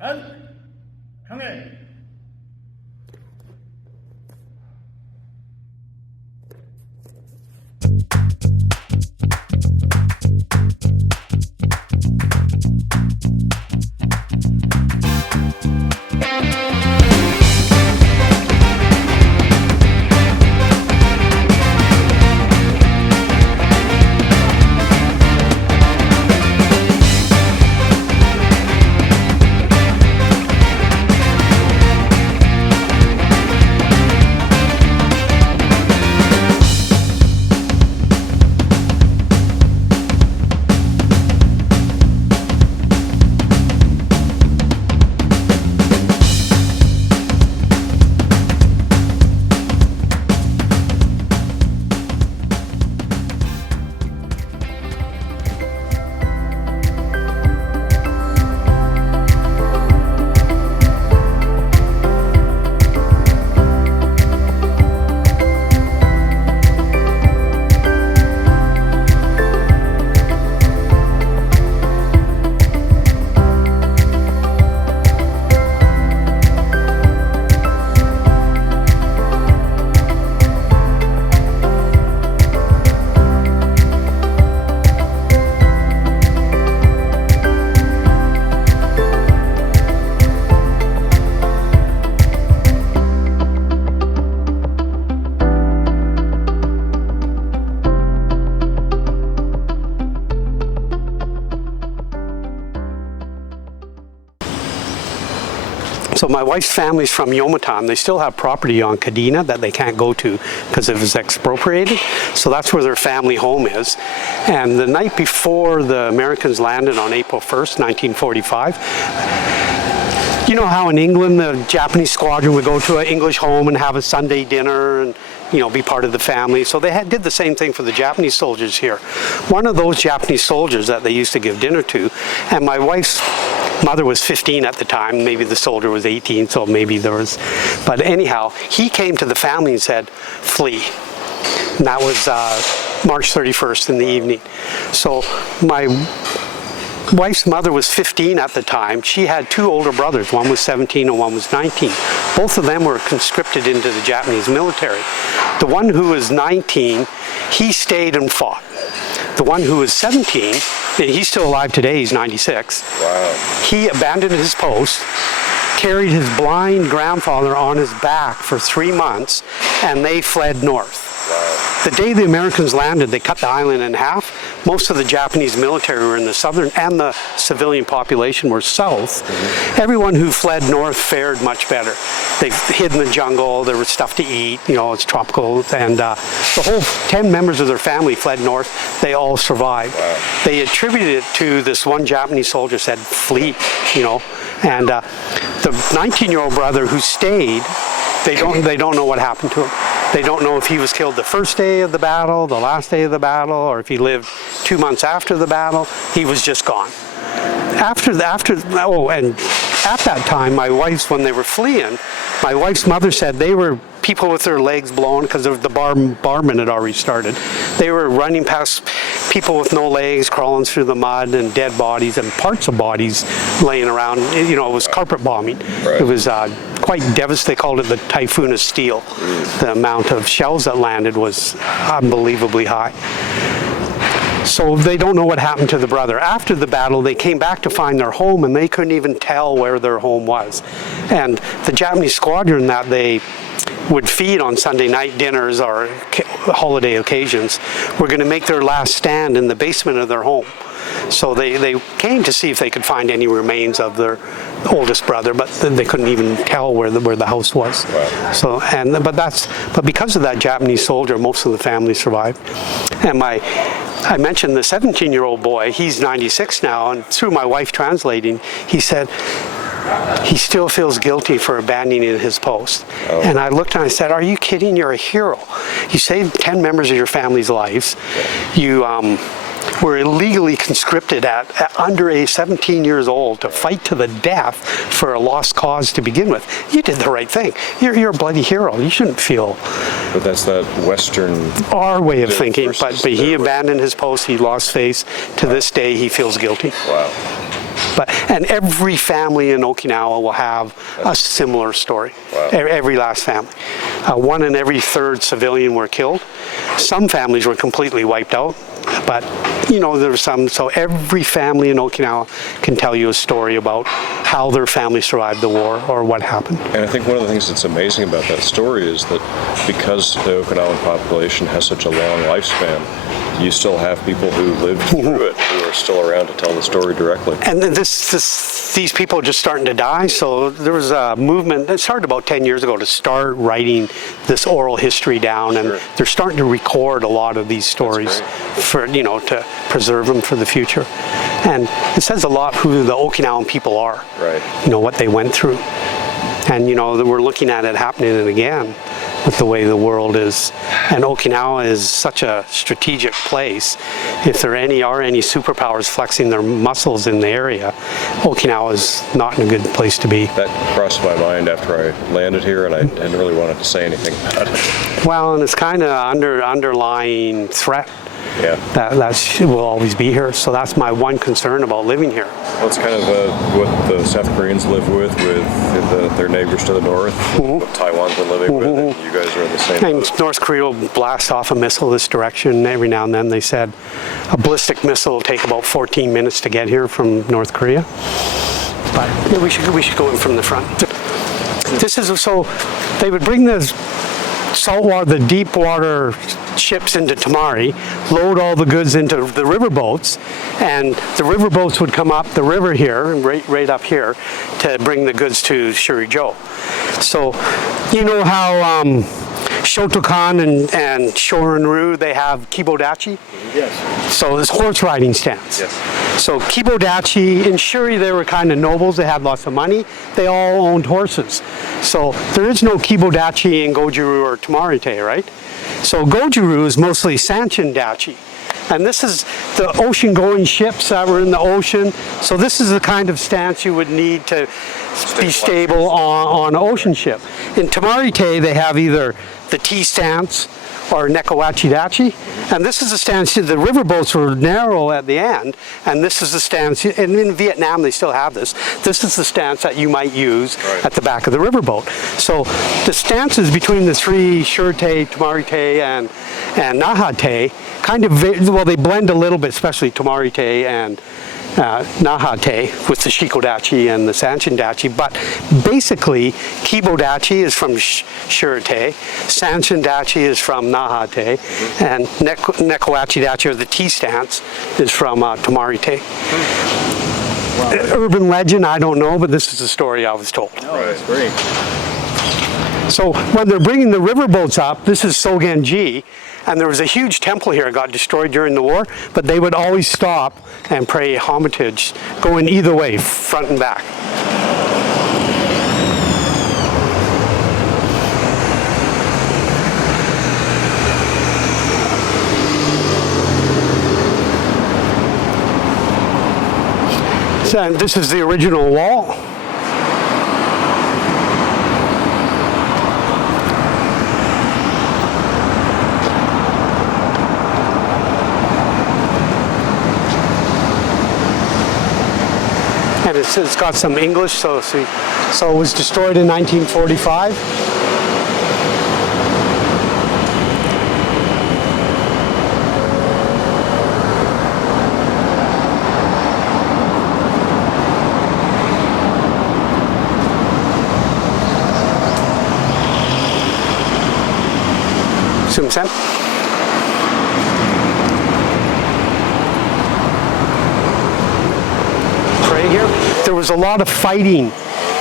안, 평해. So my wife's family's from Yomitan. They still have property on Kadena that they can't go to because it was expropriated. So that's where their family home is. And the night before the Americans landed on April 1st, 1945, you know how in England the Japanese squadron would go to an English home and have a Sunday dinner and, you know, be part of the family. So they did the same thing for the Japanese soldiers here. One of those Japanese soldiers that they used to give dinner to, and my wife's mother was 15 at the time, maybe the soldier was 18, so maybe there was, but anyhow, he came to the family and said, flee. And that was March 31st in the evening. So my wife's mother was 15 at the time. She had two older brothers. One was 17 and one was 19. Both of them were conscripted into the Japanese military. The one who was 19, he stayed and fought. The one who was 17, and he's still alive today, he's 96. Wow. He abandoned his post, carried his blind grandfather on his back for 3 months, and they fled north. Wow. The day the Americans landed, they cut the island in half. Most of the Japanese military were in the southern, and the civilian population were south. Mm-hmm. Everyone who fled north fared much better. They hid in the jungle, there was stuff to eat, you know, it's tropical, and the whole 10 members of their family fled north. They all survived. Wow. They attributed it to this one Japanese soldier said, flee, you know, and the 19-year-old brother who stayed, they don't know what happened to him. They don't know if he was killed the first day of the battle, the last day of the battle, or if he lived 2 months after the battle. He was just gone. And at that time, when they were fleeing, my wife's mother said they were people with their legs blown because the bombardment had already started. They were running past people with no legs, crawling through the mud, and dead bodies and parts of bodies laying around. You know, it was carpet bombing. Right. It was quite devastating. They called it the Typhoon of Steel. The amount of shells that landed was unbelievably high. So they don't know what happened to the brother. After the battle, they came back to find their home, and they couldn't even tell where their home was. And the Japanese squadron that they would feed on Sunday night dinners or holiday occasions were going to make their last stand in the basement of their home. So they came to see if they could find any remains of their oldest brother, but they couldn't even tell where the house was. Wow. So but because of that Japanese soldier, most of the family survived. And I mentioned the 17-year-old boy. He's 96 now, and through my wife translating, he said he still feels guilty for abandoning his post. Oh. And I looked and I said, "Are you kidding? You're a hero. You saved 10 members of your family's lives. You were illegally conscripted at under age 17 years old to fight to the death for a lost cause to begin with. You did the right thing. You're a bloody hero. You shouldn't feel." But that's that Western... Our way of thinking, but he abandoned his post. He lost face. To this day, he feels guilty. Wow. And every family in Okinawa will have a similar story. Wow. Every last family. 1 in every 3rd civilian were killed. Some families were completely wiped out, but there were some. So every family in Okinawa can tell you a story about how their family survived the war or what happened. And I think one of the things that's amazing about that story is that because the Okinawan population has such a long lifespan, you still have people who lived through it who are still around to tell the story directly. And then these people are just starting to die. So there was a movement that started about 10 years ago to start writing this oral history down, and they're starting to record a lot of these stories for to preserve them for the future. And it says a lot who the Okinawan people are. Right. What they went through. And we're looking at it happening again with the way the world is. And Okinawa is such a strategic place. If there are any superpowers flexing their muscles in the area, Okinawa is not in a good place to be. That crossed my mind after I landed here, and I hadn't really wanted to say anything about it. Well, and it's kind of underlying threat. Yeah. That will always be here. So that's my one concern about living here. Well, it's kind of what the South Koreans live with their neighbors to the north, what Taiwan's been living with, and you guys are in the same And boat. North Korea will blast off a missile this direction every now and then. They said a ballistic missile will take about 14 minutes to get here from North Korea. But yeah, we should go in from the front. This is so they would bring the saltwater, the deep water ships into Tamari, load all the goods into the river boats, and the river boats would come up the river here, right up here, to bring the goods to Shurijo. So, how Shotokan and Chayon-Ryu, they have kibodachi? Yes. So it's horse riding stands. Yes. So kibodachi, in Shuri they were kind of nobles, they had lots of money, they all owned horses. So there is no kibodachi in Goju-Ryu or Tamarite, right? So Goju-Ryu is mostly sanchin-dachi. And this is the ocean-going ships that were in the ocean. So this is the kind of stance you would need to be stable on an ocean ship. In Tamarite, they have either the T stance or Nekowachi-dachi. And this is the stance, the river boats were narrow at the end, and this is the stance, and in Vietnam they still have this. This is the stance that you might use at the back of the river boat. So the stances between the three, Shurite, Tamarite, and Nahate, kind of, well, they blend a little bit, especially Tamarite and Nahate with the Shikodachi and the Sanchin-dachi, but basically Kibodachi is from Shurite, Sanchin-dachi is from Nahate, and Nekowachi-dachi, or the T stance, is from Tamarite. Wow. Urban legend, I don't know, but this is the story I was told. Oh, that's great. So when they're bringing the river boats up, this is Sogenji, and there was a huge temple here that got destroyed during the war, but they would always stop and pray homage, going either way, front and back. So, and this is the original wall. And it's got some English, so it was destroyed in 1945. Sumsen. Here. There was a lot of fighting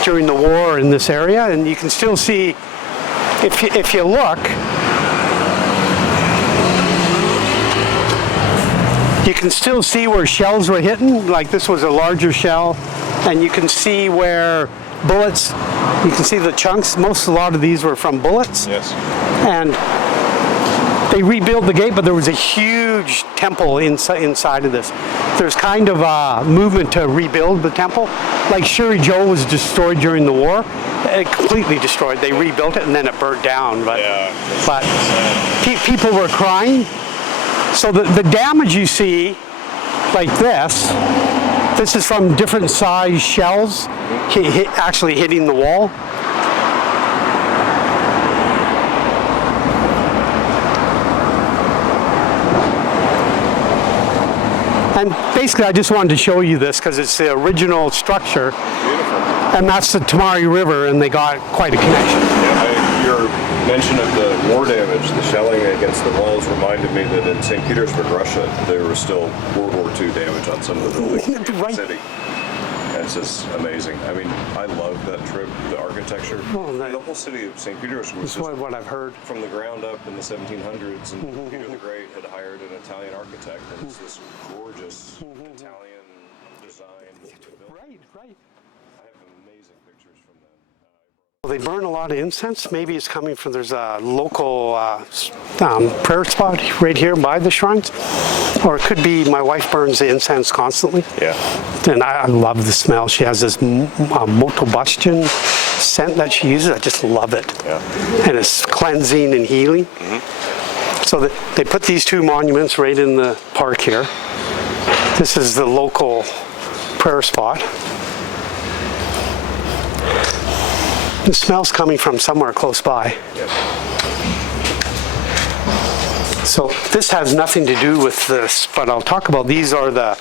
during the war in this area, and you can still see, if you look, you can still see where shells were hitting, like this was a larger shell, and you can see where bullets, you can see the chunks, a lot of these were from bullets. Yes. And they rebuilt the gate, but there was a huge temple inside of this. There's kind of a movement to rebuild the temple. Like Shurijo was destroyed during the war, completely destroyed. They rebuilt it and then it burnt down. But people were crying. So the damage you see, like this, This is from different size shells actually hitting the wall. And basically, I just wanted to show you this because it's the original structure. Beautiful. And that's the Tamari River, and they got quite a connection. Yeah, your mention of the war damage, the shelling against the walls, reminded me that in St. Petersburg, Russia, there was still World War II damage on some of the buildings in the city. And it's just amazing. I mean, I love that trip, the architecture. Well, the whole city of St. Petersburg was what I've heard. From the ground up in the 1700s, and Peter the Great had hired an Italian architect, and it's this gorgeous Italian design. Right, right. I have amazing pictures from them. Well, they burn a lot of incense. Maybe it's coming from, there's a local prayer spot right here by the shrines. Or it could be my wife burns the incense constantly. Yeah. And I love the smell. She has this motobustion scent that she uses. I just love it. Yeah. And it's cleansing and healing. So they put these two monuments right in the park here. This is the local prayer spot. The smell's coming from somewhere close by. Yep. So this has nothing to do with this, but I'll talk about these are the,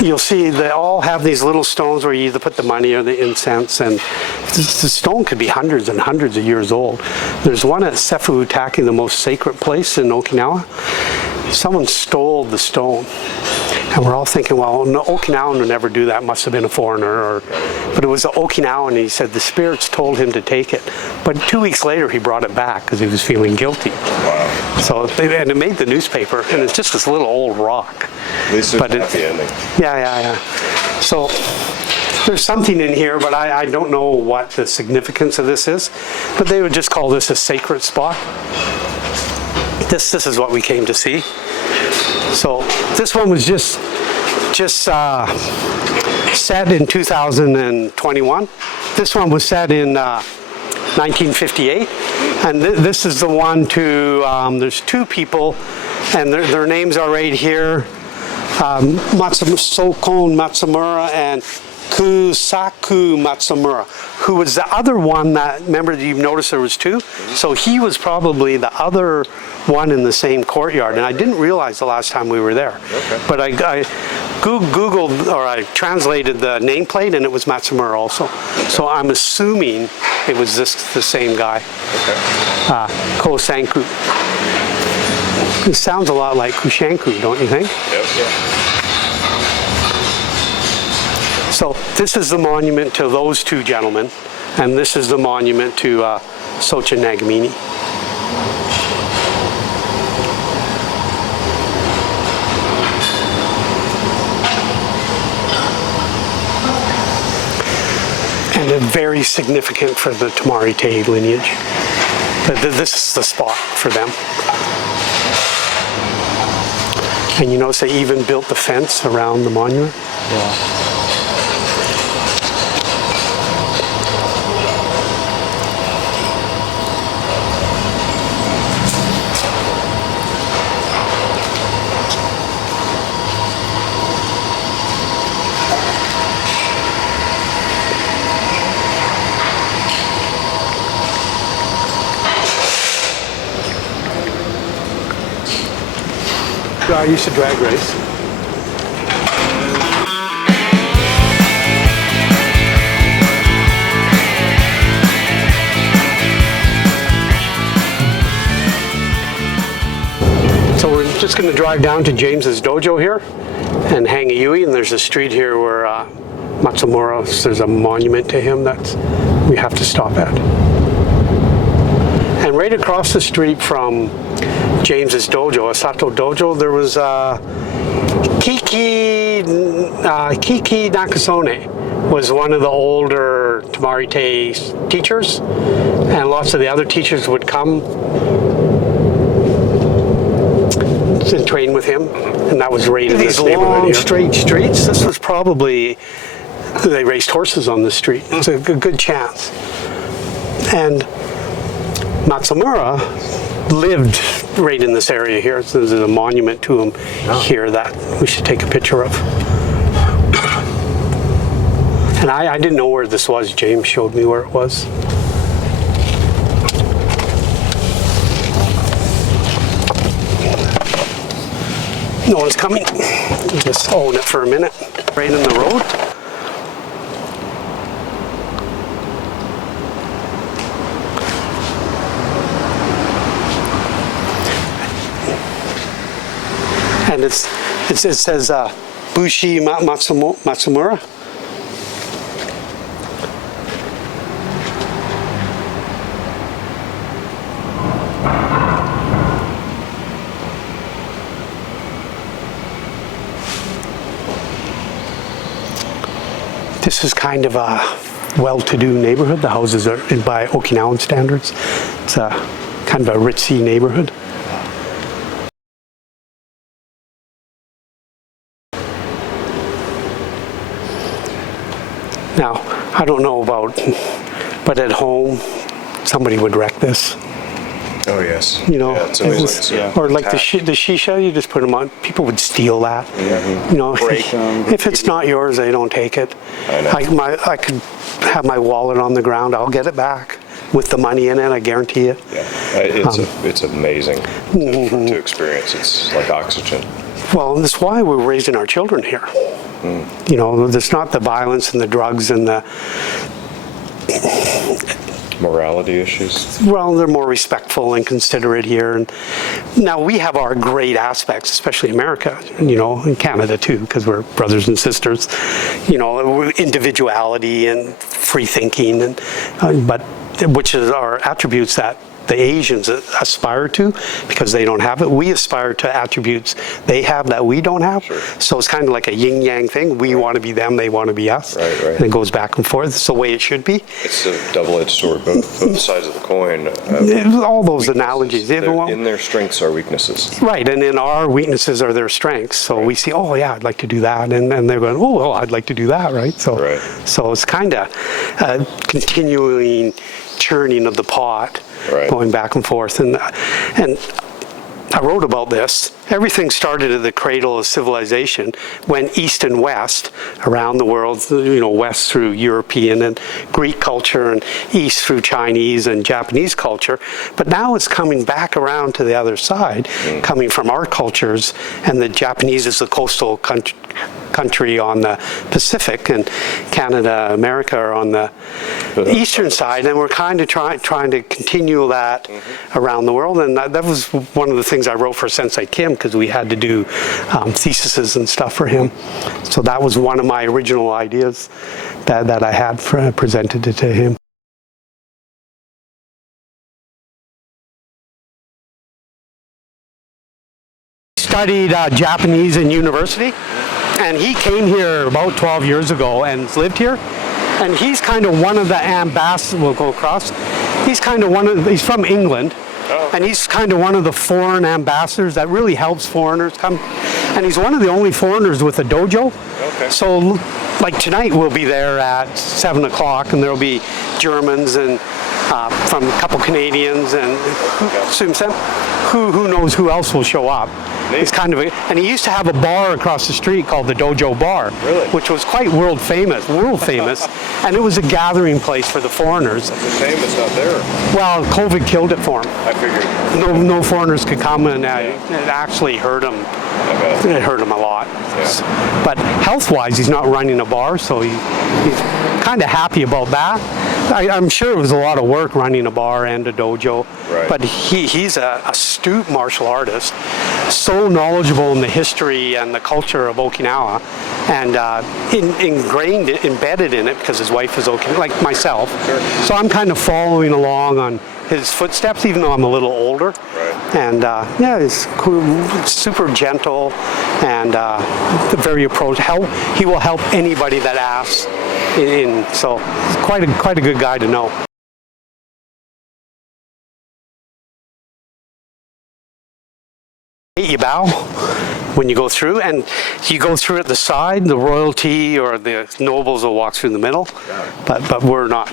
you'll see they all have these little stones where you either put the money or the incense, and the stone could be hundreds and hundreds of years old. There's one at Sefu-Utaki, the most sacred place in Okinawa. Someone stole the stone. And we're all thinking, well, no, Okinawan would never do that, must have been a foreigner. But it was an Okinawan, and he said the spirits told him to take it. But 2 weeks later, he brought it back because he was feeling guilty. Wow. So, and it made the newspaper, and it's just this little old rock. At least it's a happy ending. Yeah. So there's something in here, but I don't know what the significance of this is. But they would just call this a sacred spot. This is what we came to see. So this one was just set in 2021. This one was set in 1958, and this is the one to. There's two people, and their names are right here: Sokon Matsumura and Kusaku Matsumura, who was the other one that, remember, you've noticed there was two? So he was probably the other one in the same courtyard, and I didn't realize the last time we were there. Okay. But I Googled, or I translated the nameplate, and it was Matsumura also. So I'm assuming it was the same guy. Okay. Kosanku. It sounds a lot like Kushanku, don't you think? Yep. Yeah. So this is the monument to those two gentlemen, and this is the monument to Socha Nagamine. And they're very significant for the Tamari Te lineage. This is the spot for them. And you notice they even built the fence around the monument. Yeah. I used to drag race. So we're just going to drive down to James's dojo here and hang a yui, and there's a street here where Matsumura, there's a monument to him that we have to stop at. And right across the street from James's dojo, Asato Dojo, there was Kiki Nakasone was one of the older Tamari Te teachers, and lots of the other teachers would come and train with him, and that was right in this long here. Straight streets. This was probably, they raced horses on the street. It's a good chance. And Matsumura lived right in this area here. So there's a monument to him here that we should take a picture of. And I didn't know where this was. James showed me where it was. No one's coming. Just own it for a minute. Right in the road. And it says Bushi Matsumura. This is kind of a well-to-do neighborhood. The houses are by Okinawan standards. It's a kind of a ritzy neighborhood. Now, I don't know about, but at home, somebody would wreck this. Oh yes. You know, yeah, it's amazing. or like the shisha, you just put them on. People would steal that. You know, Break them. if it's not yours, they don't take it. I know. I could have my wallet on the ground. I'll get it back with the money in it. I guarantee it. Yeah, it's amazing to experience. It's like oxygen. Well, and that's why we're raising our children here. You know, there's not the violence and the drugs and the. Morality issues. Well, they're more respectful and considerate here. And now we have our great aspects, especially America, you know, and Canada too, because we're brothers and sisters, you know, individuality and free thinking, and but which is our attributes that the Asians aspire to, because they don't have it. We aspire to attributes they have that we don't have. Sure. So it's kind of like a yin-yang thing. We want to be them, they want to be us. Right. And it goes back and forth. It's the way it should be. It's a double-edged sword. Both sides of the coin. All those analogies. In their strengths are weaknesses. Right, and in our weaknesses are their strengths. So we see, oh yeah, I'd like to do that, and they're going, oh, well, I'd like to do that, right? So, so it's kind of continuing churning of the pot, going back and forth, and I wrote about this. Everything started at the cradle of civilization when East and West around the world, you know, West through European and Greek culture and East through Chinese and Japanese culture. But now it's coming back around to the other side, coming from our cultures, and the Japanese is the coastal country on the Pacific, and Canada, America are on the eastern side, and we're kind of trying to continue that around the world. And that was one of the things I wrote for Sensei Kim, because we had to do theses and stuff for him. So that was one of my original ideas that I had presented it to him. Studied Japanese in university, and he came here about 12 years ago and lived here. And he's kind of one of the ambassadors. We'll go across. He's kind of he's from England. And he's kind of one of the foreign ambassadors that really helps foreigners come. And he's one of the only foreigners with a dojo. So like tonight we'll be there at 7 o'clock, and there'll be Germans and from a couple Canadians, and who knows who else will show up. It's kind of and he used to have a bar across the street called the Dojo Bar, which was quite world famous, and it was a gathering place for the foreigners. It's a shame it's not there. Well, COVID killed it for him. I figured. No foreigners could come, and it actually hurt him. It hurt him a lot. But health-wise, he's not running a bar, so he's kind of happy about that. I'm sure it was a lot of work running a bar and a dojo, but he's an astute martial artist, so knowledgeable in the history and the culture of Okinawa, and embedded in it because his wife is Okinawan, like myself. So I'm kind of following along on his footsteps, even though I'm a little older. And yeah, he's cool, super gentle, and very approachable. He will help anybody that asks. So quite a good guy to know. You bow when you go through, and you go through at the side. The royalty or the nobles will walk through the middle, but we're not.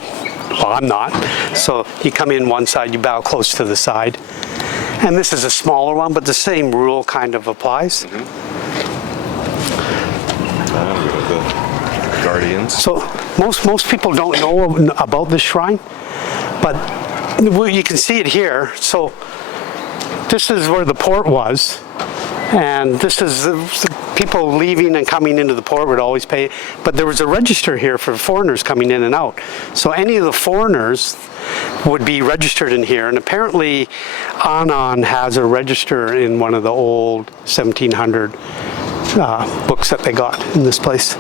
Well, I'm not. So you come in one side, you bow close to the side, And this is a smaller one, but the same rule kind of applies. We have the Guardians. So most people don't know about this shrine, but you can see it here. So this is where the port was, and this is the people leaving and coming into the port would always pay. But there was a register here for foreigners coming in and out. So any of the foreigners would be registered in here, and apparently Anan has a register in one of the old 1700 books that they got in this place.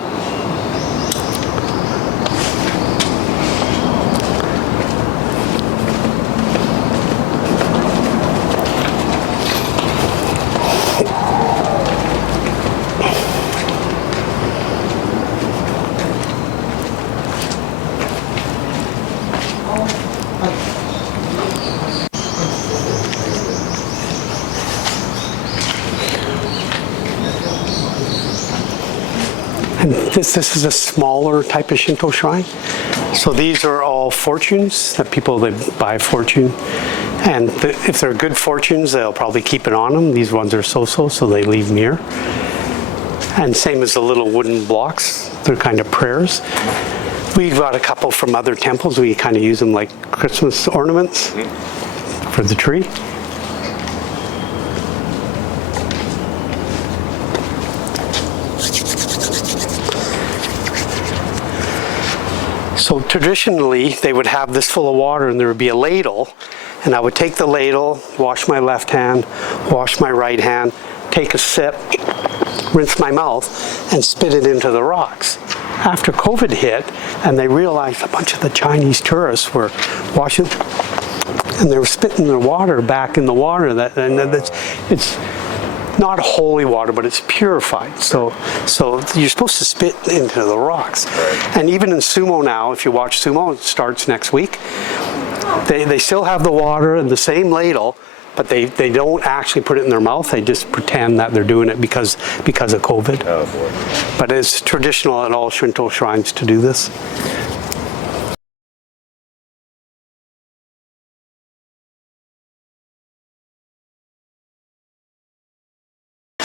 And this is a smaller type of Shinto shrine. So these are all fortunes that people, they buy fortune. And if they're good fortunes, they'll probably keep it on them. These ones are so-so, so they leave them here. And same as the little wooden blocks, they're kind of prayers. We've got a couple from other temples. We kind of use them like Christmas ornaments for the tree. So traditionally, they would have this full of water and there would be a ladle, and I would take the ladle, wash my left hand, wash my right hand, take a sip, rinse my mouth, and spit it into the rocks. After COVID hit, and they realized a bunch of the Chinese tourists were washing, and they were spitting their water back in the water. It's not holy water, but it's purified. So you're supposed to spit into the rocks. And even in sumo now, if you watch sumo, it starts next week. They still have the water and the same ladle, but they don't actually put it in their mouth. They just pretend that they're doing it because of COVID. Oh boy. But it's traditional at all Shinto shrines to do this.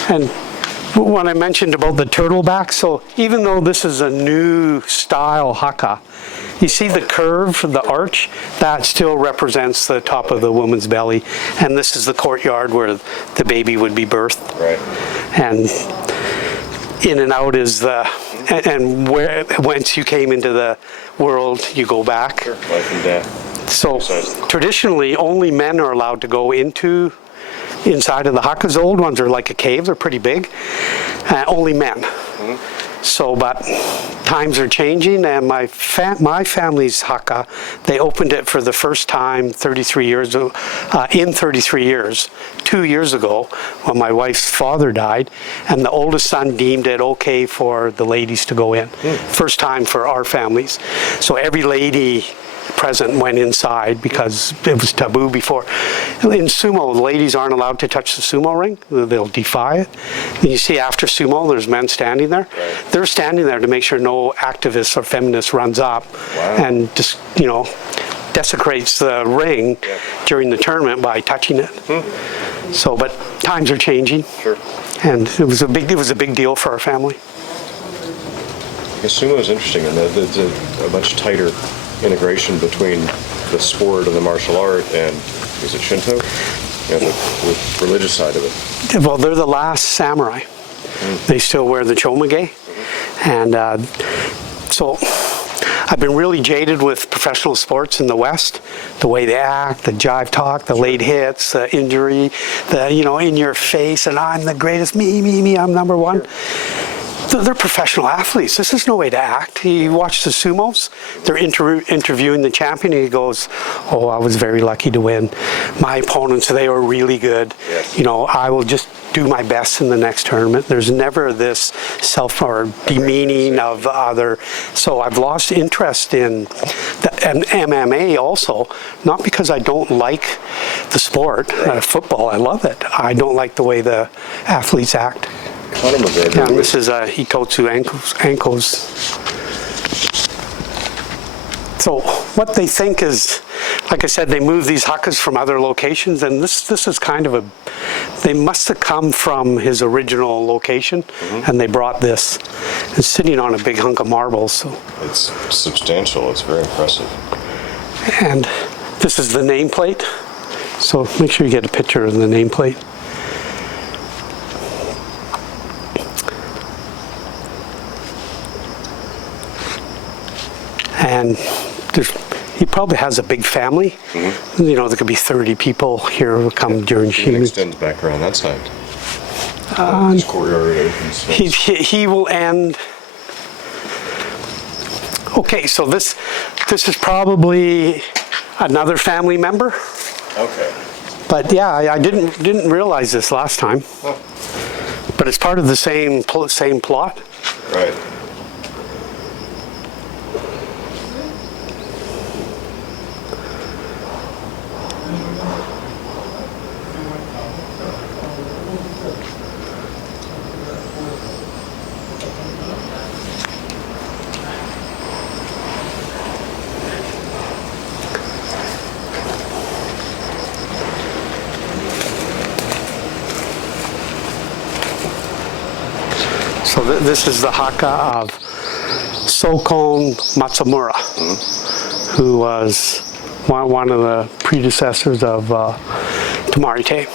And when I mentioned about the turtle back, so even though this is a new style haka, you see the curve, the arch, that still represents the top of the woman's belly. And this is the courtyard where the baby would be birthed. Right. And in and out is the, and where, once you came into the world, you go back. Sure. Life and death. So traditionally, only men are allowed to go inside of the hakas. The old ones are like a cave, they're pretty big. Only men. So, but times are changing, and my family's haka, they opened it for the first time 33 years, in 33 years, 2 years ago, when my wife's father died, and the oldest son deemed it okay for the ladies to go in. First time for our families. So every lady present went inside because it was taboo before. In sumo, the ladies aren't allowed to touch the sumo ring. They'll defy it. And you see after sumo, there's men standing there. Right. They're standing there to make sure no activist or feminist runs up and just, desecrates the ring during the tournament by touching it. So, but times are changing. Sure. And it was a big deal for our family. Sumo is interesting, and there's a much tighter integration between the sport and the martial art and, is it Shinto? Yeah, the religious side of it. Well, they're the last samurai. They still wear the chomage. And so I've been really jaded with professional sports in the West. The way they act, the jive talk, the late hits, the injury, the, in your face, and I'm the greatest, me, I'm number one. They're professional athletes. This is no way to act. You watch the sumos, they're interviewing the champion, and he goes, oh, I was very lucky to win. My opponents, they were really good. Yes. I will just do my best in the next tournament. There's never this self or demeaning of other. So I've lost interest in and MMA also, not because I don't like the sport, football, I love it. I don't like the way the athletes act. Conor McGregor. Yeah, this is Hitotsu ankles. So what they think is, like I said, they moved these hakas from other locations, and this is kind of they must have come from his original location, and they brought this. It's sitting on a big hunk of marble, so. It's substantial, it's very impressive. And this is the nameplate, so make sure you get a picture of the nameplate. And he probably has a big family. You know, there could be 30 people here who come during Shimi. It extends back around that side. This courtyard opens. He will end. Okay, so this is probably another family member. Okay. But yeah, I didn't realize this last time. Oh. But it's part of the same plot. Right. So this is the haka of Sokon Matsumura, who was one of the predecessors of Tamarite.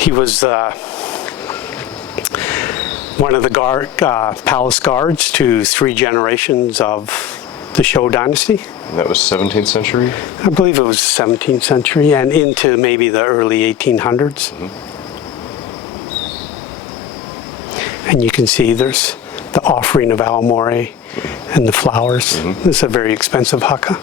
He was one of the palace guards to 3 generations of the Shou dynasty. And that was 17th century? I believe it was 17th century and into maybe the early 1800s. And you can see there's the offering of Aomori and the flowers. This is a very expensive haka.